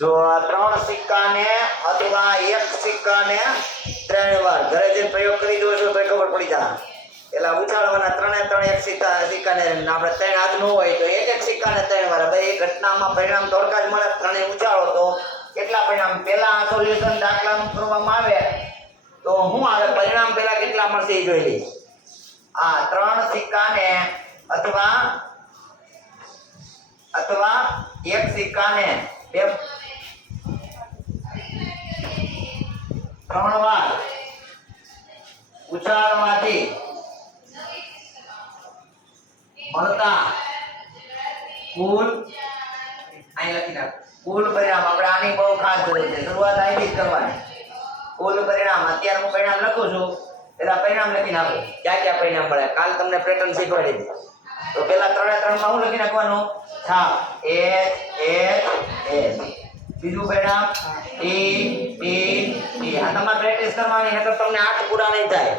જો આ 3 સિક્કાને અથવા 1 સિક્કાને 3 વાર ઘરે જઈને પ્રયોગ કરી દો છો તો ખબર પડી જાય. એલા ઉછાળવાના 3 એક સિક્કાને આપણે 3 હાથ નો હોય તો એક સિક્કાને 3 વાર. હવે એ ઘટનામાં પરિણામ તોડકા જ મળે. 3 ઉછાળો તો કેટલા પરિણામ? પહેલા આ સોલ્યુશન દાખલાનું કરવામાં આવે તો શું આવે પરિણામ? પહેલા કેટલા મળશે એ જોઈ લઈએ. આ 3 સિક્કાને અથવા 1 સિક્કાને 3 વાર ઉછાળવાથી મળતા કુલ અહીં લખી નાખ. કુલ પરિણામ આપણે આની બહુ ખાસ જરૂર છે. શરૂઆત અહીંથી જ કરવાની. કુલ પરિણામ અત્યારે હું પરિણામ લખું છું. પેલા પરિણામ લખી નાખો. ક્યાં ક્યાં પરિણામ મળે કાલ તમને પેટર્ન શીખવાડી દીધી. તો પેલા 3 માં શું લખી નાખવાનું? છાપ S. બીજું પરિણામ T. આ તમારે પ્રેક્ટિસ કરવાની નકર તમને 8 પૂરા નહીં થાય.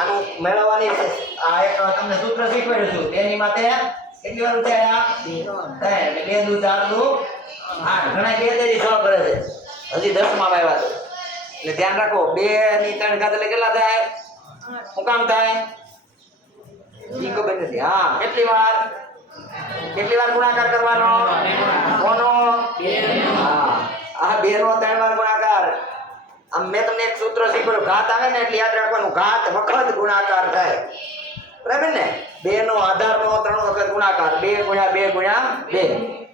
આનું મેળવવાની આ એક તમને સૂત્ર શીખવાડ્યું છું. તેની માટે કેટલી વાર ઉચાર્યા? 3. એટલે 2 દુ 4 દુ 8. ઘણા 2 થી 6 કરે છે. હજી 10 માં આવ્યા છે. એટલે ધ્યાન રાખો 2 ની 3 ઘાત એટલે કેટલા થાય? શું કામ થાય? ઈ ખબર નથી. હા કેટલી વાર ગુણાકાર કરવાનો? કોનો? 2 હા આ 2 નો 3 વાર ગુણાકાર. આમ મેં તમને એક સૂત્ર શીખવાડ્યું. ઘાત આવે ને એટલે યાદ રાખવાનું ઘાત વખત ગુણાકાર થાય. બરાબર ને? 2 નો આધારનો 3 વખત ગુણાકાર 2 × 2 × 2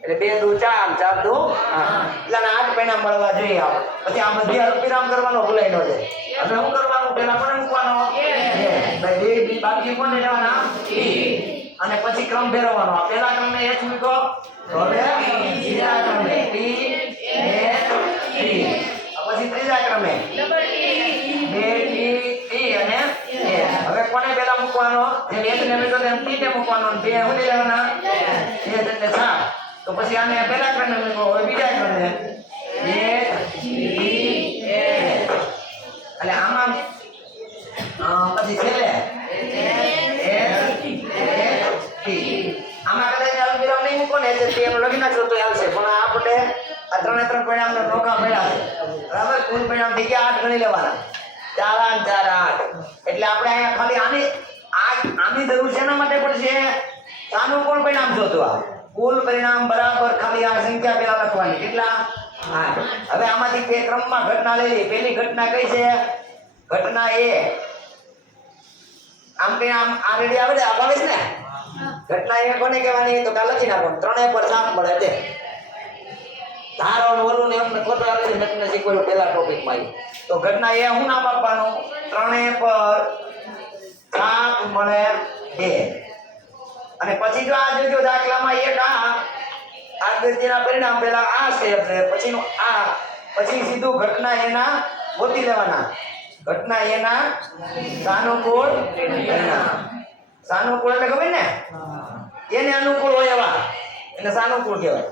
એટલે 2 દુ 4 4 દુ 8. એટલે 8 પરિણામ મળવા જોઈએ. પછી આ બધી અલ્પવિરામ કરવાનો ભૂલાઈ ન જાય. હવે શું કરવાનું? પહેલા કોને મૂકવાનો? ભાઈ 2 બાકી કોને લેવાના? અને પછી ક્રમ ફેરવવાનો. આ પહેલા ક્રમને H મૂકો હવે બીજા ક્રમે T પછી ત્રીજા ક્રમે T અને હવે કોને પહેલા મૂકવાનો? જેમ H ને મૂકો તેમ T ને મૂકવાનો. 2 શું લેવાના? 2 એટલે 7. તો પછી આને પહેલા ક્રમે મૂકો હવે બીજા ક્રમે 2 એટલે આમાં પછી છેલ્લે આમાં કદાચ અલ્પવિરામ નહીં મૂકો ને એટલે એમ લખી નાખશો તો આવશે. પણ આપણે આ 3 પરિણામને નોખા પડ્યા છે. બરાબર? કુલ પરિણામ થઈ ગયા 8 ગણી લેવાના. 4 8 એટલે આપણે અહીંયા ખાલી આની જરૂર છે એના માટે પડશે સાનુકૂળ પરિણામ શોધવા. કુલ પરિણામ બરાબર ખાલી આ સંખ્યા પેલા લખવાની. કેટલા? 8. હવે આમાંથી બે ક્રમમાં ઘટના લઈ લઈએ. પહેલી ઘટના કઈ છે? ઘટના A. આમ કે આમ આ રેડી આવે છે? આવે છે ને? ઘટના A કોને કહેવાની? તો કાલ લખી નાખો. 3 પર 7 મળે તે. ધારો ને વરુ ને એમને ખોટો આવે છે. મેં તમને શીખવાડ્યું પહેલા ટોપિકમાં. તો ઘટના A હું નામ આપવાનું? 3 પર 7 મળે 2. અને પછી જો આ જોજો દાખલામાં એક આ ગતિના પરિણામ પહેલા આ સ્ટેપ છે પછીનું આ પછી સીધું ઘટના એના ગોતી લેવાના. ઘટના એના સાનુકૂળ પરિણામ. સાનુકૂળ એટલે ખબર ને? એને અનુકૂળ હોય એવા એટલે સાનુકૂળ કહેવાય.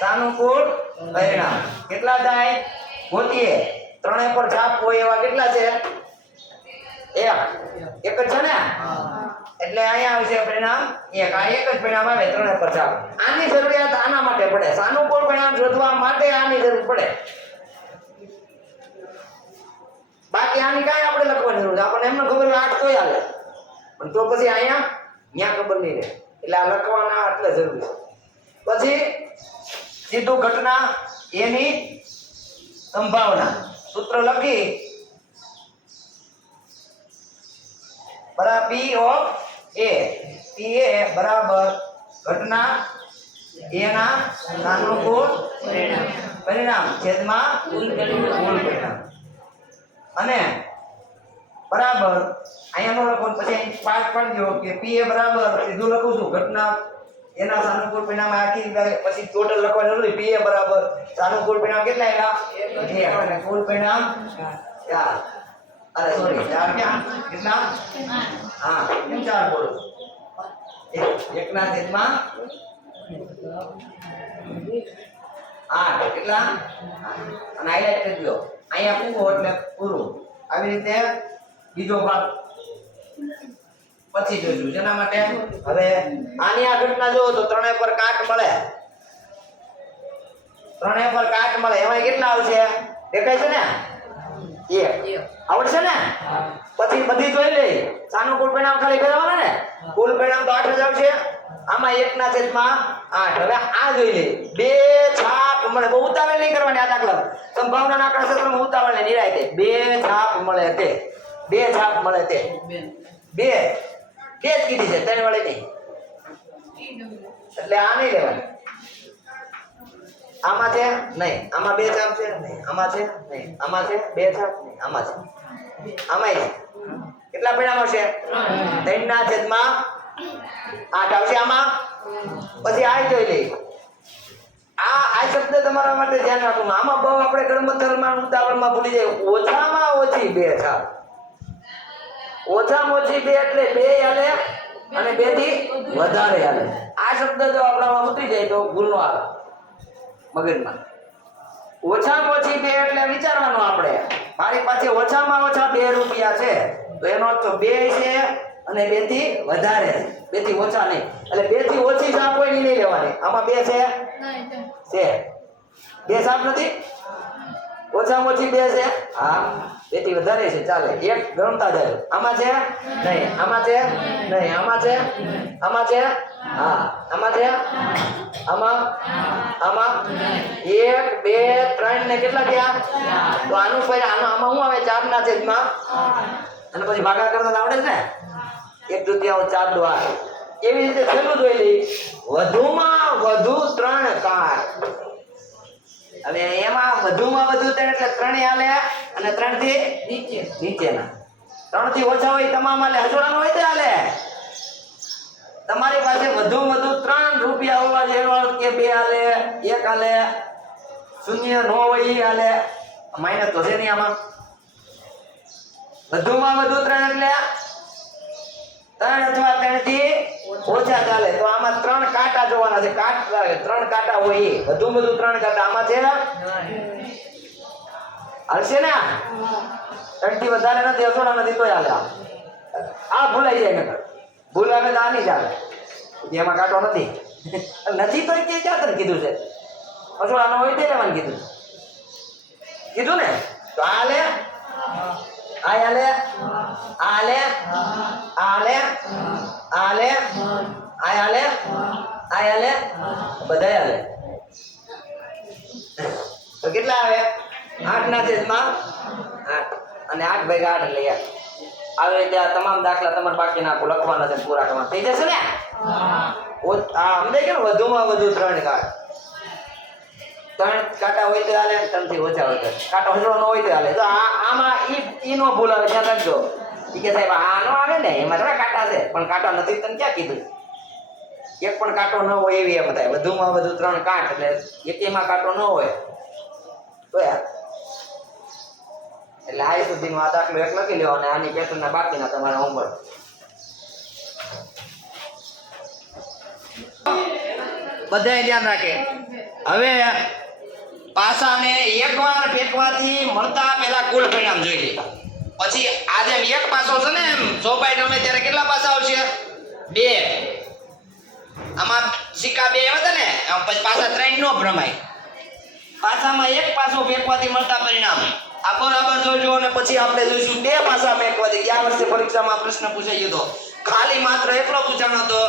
સાનુકૂળ પરિણામ કેટલા થાય? ગોતીએ. 3 પર છાપ હોય એવા કેટલા છે? 1 જ છે ને? એટલે અહીંયા આવશે પરિણામ 1. આ એક જ પરિણામ આવે 3 પર છાપ. આની જરૂરિયાત આના માટે પડે. સાનુકૂળ પરિણામ શોધવા માટે આની જરૂર પડે. બાકી આની કાંઈ આપણે લખવાની જરૂર છે. આપણને એમને ખબર 8 તોય હાલે. પણ તો પછી અહીંયા ન્યા ખબર નહીં રહે. એટલે આ લખવાના એટલે જરૂરી છે. પછી સીધું ઘટના એની સંભાવના સૂત્ર લખી બરાબર P of A. P A બરાબર ઘટના એના સાનુકૂળ પરિણામ છેદમાં કુલ પરિણામ. અને બરાબર અહીંયા નો લખો પછી પાઠ પાડજો કે P A બરાબર સીધું લખું છું ઘટના એના સાનુકૂળ પરિણામ આખી પછી ટોટલ લખવાનું નથી. P A બરાબર સાનુકૂળ પરિણામ કેટલા આવ્યા? 1 અને કુલ પરિણામ 4. અરે સોરી 4 ક્યાં? કેટલા? હા કેમ 4 બોલો? 1 ના છેદમાં 8 કેટલા? અને હાઈલાઈટ કરી દો. અહીંયા પૂરો એટલે પૂરું. આવી રીતે બીજો ભાગ પછી જોઈશું. જેના માટે હવે આની આ ઘટના જોવો તો 3 પર કાટ મળે. 3 પર કાટ મળે એમાં કેટલા આવશે દેખાય છે ને 1 આવડશે ને પછી બધી જોઈ લે સાનુકૂળ પરિણામ ખાલી ફેરવવાના ને કુલ પરિણામ તો 8 જ આવશે આમાં 1/8 હવે આ જોઈ લે બે છાપ મળે બહુ ઉતાવળ નહીં કરવાની આ દાખલા સંભાવનાના આંકડા ક્ષેત્રમાં ઉતાવળ ને નિરાય દે બે છાપ મળે તે બે છાપ મળે તે બે કે જ કીધી છે 3 વાળી નહીં એટલે આ નહીં લેવાની આમાં છે નહીં આમાં બે છાપ છે નહીં આમાં છે નહીં આમાં છે બે છાપ નહીં આમાં છે આમાંય કેટલા પરિણામ આવશે 3/8 આવશે આમાં પછી આ જોઈ લઈ આ શબ્દ તમારા માટે ધ્યાન રાખવું આમાં બહુ આપણે ગણમથલમાં ઉદાહરણમાં ભૂલી જાય ઓછામાં ઓછી બે છાપ ઓછામાં ઓછી બે એટલે બે હાલે અને બે થી વધારે હાલે આ શબ્દ જો આપણામાં ઉતરી જાય તો ભૂલ નો આવે મગજમાં ઓછામાં ઓછી બે એટલે વિચારવાનું આપણે મારી પાસે ઓછામાં ઓછા 2 રૂપિયા છે તો એનો અર્થ 2 છે અને 2 થી વધારે 2 થી ઓછા નહીં એટલે 2 થી ઓછી સાપ કોઈ નહીં લેવાની આમાં 2 છે છે 2 સાપ નથી ઓછામાં ઓછી 2 છે હા 2 થી વધારે છે ચાલે એક ગણતા જાય આમાં છે નહીં આમાં છે નહીં આમાં છે આમાં છે હા આમાં છે આમાં આમાં 1 2 3 ને કેટલા થયા તો આનું આમાં શું આવે 4/8 અને પછી ભાગા કરતા આવડે છે ને 1/4 4 દ્વારા એવી રીતે છેલ્લું જોઈ લઈ વધુમાં વધુ 3 કાટ હવે એમાં વધુમાં વધુ 3 એટલે 3 હાલે અને 3 થી નીચેના 3 થી ઓછા હોય તમામ હાલે હજોડાનો હોય તે હાલે તમારી પાસે વધુમાં વધુ 3 રૂપિયા હોવા જેવો કે 2 હાલે 1 હાલે શૂન્ય ન હોય એ હાલે માઇનસ તો છે નહીં આમાં વધુમાં વધુ 3 એટલે 3 અથવા 3 થી ઓછા ચાલે તો આમાં 3 કાંટા જોવાના છે 3 કાંટા હોય એ વધુમાં વધુ 3 કાંટા આમાં છે હશે ને 3 થી વધારે નથી અસોડા નથી તો ચાલે આ ભૂલાઈ જાય નકર ભૂલ આવે તો આ નહીં ચાલે એમાં કાંટો નથી નથી તો કે ક્યાં તને કીધું છે અસોડાનો હોય તે લેવાનું કીધું ને તો આ લે આલે આલે આલે આલે આલે આલે બધાય આલે તો કેટલા આવે 8/8 અને 8/8 એટલે આવી રીતે આ તમામ દાખલા તમારે બાકી નાખો લખવાના છે પૂરા કરવાના થઈ જશે ને આ અમને કે વધુમાં વધુ 3 કાટ 3 કાંટા હોય તો હાલે 3 થી ઓછા હોય તો કાંટો હજરો ન હોય તો હાલે તો આમાં ઈ નો ભૂલ આવે ધ્યાન રાખજો ઈ કે સાહેબ આ નો આવે ને એમાં થોડા કાંટા છે પણ કાંટો નથી તને ક્યાં કીધું એક પણ કાંટો ન હોય એવી એમ થાય વધુમાં વધુ 3 કાંટ એટલે એકેમાં કાંટો ન હોય તો યાર એટલે આ સુધીનો આ દાખલો એક લખી લેવો અને આની પેટર્નના બાકીના તમારા હોમવર્ક બધાય ધ્યાન રાખે હવે પાસાને એકવાર ફેંકવાથી મળતા પહેલા કુલ પરિણામ જોઈ લે પછી આ જેમ એક પાસો છે ને એમ 100 બાય ગમે ત્યારે કેટલા પાસા આવશે 2 આમાં સિક્કા 2 હતા ને પછી પાસા 3 નો ભ્રમાય પાસામાં એક પાસો ફેંકવાથી મળતા પરિણામ આ બરાબર જોજો અને પછી આપણે જોઈશું 2 પાસા ફેંકવાથી ગયા વર્ષે પરીક્ષામાં પ્રશ્ન પૂછાઈ ગયો હતો ખાલી માત્ર એટલો પૂછાણો હતો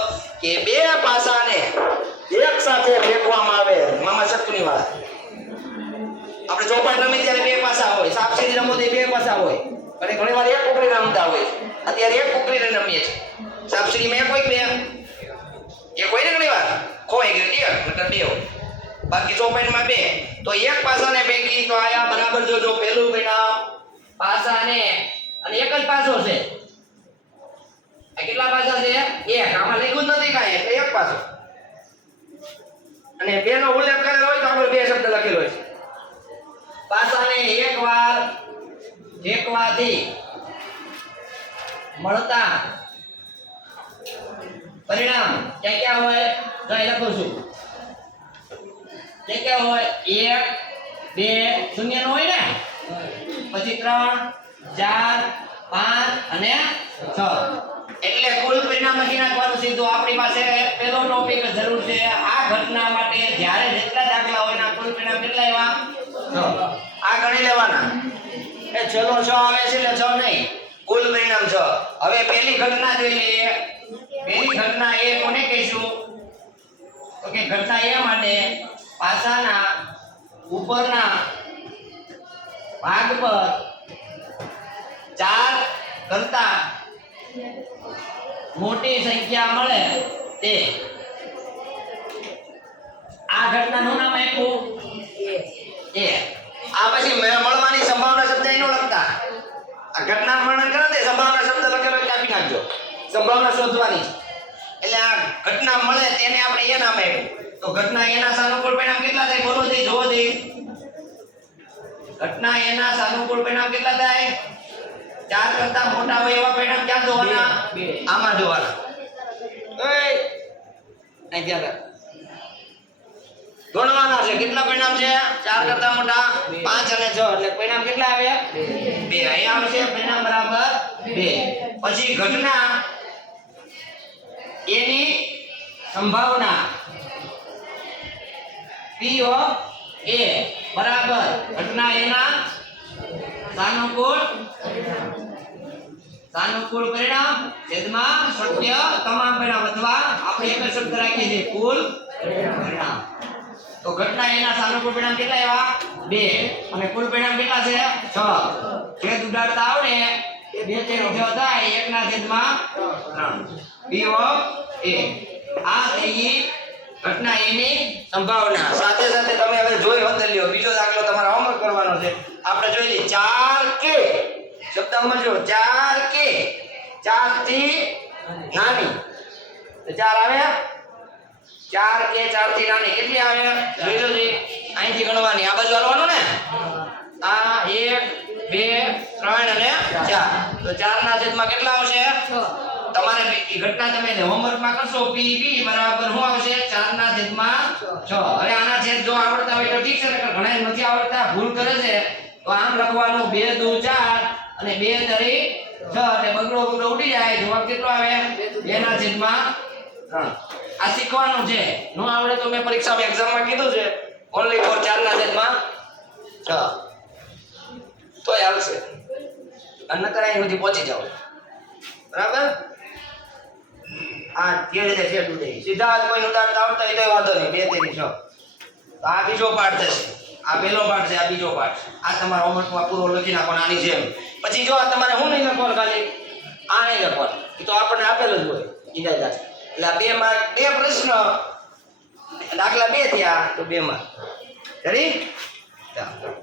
કે 2 પાસાને એક સાથે ફેંકવામાં આવે મામા શકુની વાત આપણે ચોપાટ રમી ત્યારે 2 પાસા હોય સાપ સીડી રમો તો 2 પાસા હોય અને ઘણીવાર એક કુકડી રમતા હોય અત્યારે એક કુકડી રમીએ છીએ સાપ સીડીમાં એક હોય 2 એક હોય ને ઘણીવાર ખોઈ ગયું ક્લિયર મતલબ 2 હોય બાકી ચોપાટમાં 2 તો એક પાસાને ફેંકી તો આયા બરાબર જોજો પહેલું પરિણામ પાસાને અને એક જ પાસો છે આ કેટલા પાસા છે એક આમાં લખ્યું જ નથી કાંઈ એટલે એક પાસો અને 2 નો ઉલ્લેખ કરેલો હોય તો આપણે 2 શબ્દ લખેલો છે પાસાને એકવાર ફેંકવાથી મળતા પરિણામ ક્યાં ક્યાં હોય તો અહીં લખું છું ક્યાં હોય 1 2 શૂન્ય નો હોય ને પછી 3 4 5 અને 6 એટલે કુલ પરિણામ લખી નાખવાનું સીધું આપણી પાસે પહેલો ટોપિક જરૂર છે આ ઘટના માટે જ્યારે જેટલા દાખલા હોય ના કુલ પરિણામ કેટલા આવ્યા 6 આ ગણી લેવાના એ છેલ્લો 6 આવે છે એટલે 6 નહીં કુલ પરિણામ 6 હવે પહેલી ઘટના જોઈ લઈએ પહેલી ઘટના એ કોને કહીશું તો કે ઘટના એ માટે પાસાના ઉપરના ભાગ પર 4 કરતા મોટી સંખ્યા મળે તે આ ઘટનાનું નામ આપ્યું એ આ પછી મળવાની સંભાવના શબ્દ એનો લખતા આ ઘટનાનું વર્ણન કરે તે સંભાવના શબ્દ લખેલો કાપી નાખજો સંભાવના શોધવાની એટલે આ ઘટના મળે તેને આપણે એ નામ આપ્યું તો ઘટના એના સાનુકૂળ પરિણામ કેટલા થાય બોલો દે જોવો દે ઘટના એના સાનુકૂળ પરિણામ કેટલા થાય 4 કરતા મોટા હોય એવા પરિણામ ક્યાં જોવાના આમાં જોવાના અહીં ધ્યાન ગણવાના છે કેટલા પરિણામ છે 4 કરતા મોટા 5 અને 6 એટલે પરિણામ કેટલા આવ્યા 2 અહીંયા આવશે પરિણામ બરાબર 2 પછી ઘટના એની સંભાવના P of A બરાબર ઘટના એના સાનુકૂળ પરિણામ છેદમાં સત્ય તમામ પરિણામ અથવા આપણે એક જ શબ્દ રાખીએ છીએ કુલ પરિણામ તો ઘટના એના સાનુકૂળ પરિણામ કેટલા આવ્યા 2 અને કુલ પરિણામ કેટલા છે 6 છેદ ઉડાડતા આવડે એ 2 છેદ જો થાય 1 ના છેદમાં 3 P of A આ થઈ ઘટના એની સંભાવના સાથે સાથે તમે હવે જોઈ અંદર લ્યો બીજો દાખલો તમારે હોમવર્ક કરવાનો છે આપણે જોઈ લઈએ 4k શબ્દ સમજો 4k 4 થી નાની તો 4 આવે 4k 4 થી નાની કેટલી આવે જોઈ લો જી અહીંથી ગણવાની આ બાજુ હાલવાનું ને આ 1 2 3 અને 4 તો 4 ના છેદમાં કેટલા આવશે 6 તમારે ઘટના તમે હોમવર્કમાં કરશો PB બરાબર શું આવશે 4 ના છેદમાં 6 હવે આના છેદ જો આવડતા હોય તો ઠીક છે નકર ઘણા નથી આવડતા ભૂલ કરે છે તો આમ લખવાનું 2 2 4 અને 2 3 6 એટલે બગડો ઉડી જાય જવાબ કેટલો આવે 2 ના છેદમાં 3 આ શીખવાનું છે નો આવડે તો મેં પરીક્ષામાં એક્ઝામમાં કીધું છે ઓન્લી ફોર 4 ના છેદમાં 6 તોય આવશે અને કરાઈ સુધી પહોંચી જાવ બરાબર આ કેવી રીતે છેડું દે સીધા જ કોઈ ઉદાહરણ આવડતા હોય તો વાંધો નહીં 2 3 6 તો આ બીજો પાર્ટ થશે આ પહેલો પાર્ટ છે આ બીજો પાર્ટ આ તમારા હોમવર્કમાં પૂરો લખી નાખવાનો આની જેમ પછી જો આ તમારે હું નહીં લખવાનું ખાલી આ નહીં લખવાનું એ તો આપણને આપેલું જ હોય ઈદાદા એટલે આ 2 માર્ક 2 પ્રશ્ન દાખલા 2 થયા તો 2 માર્ક રેડી ચાલો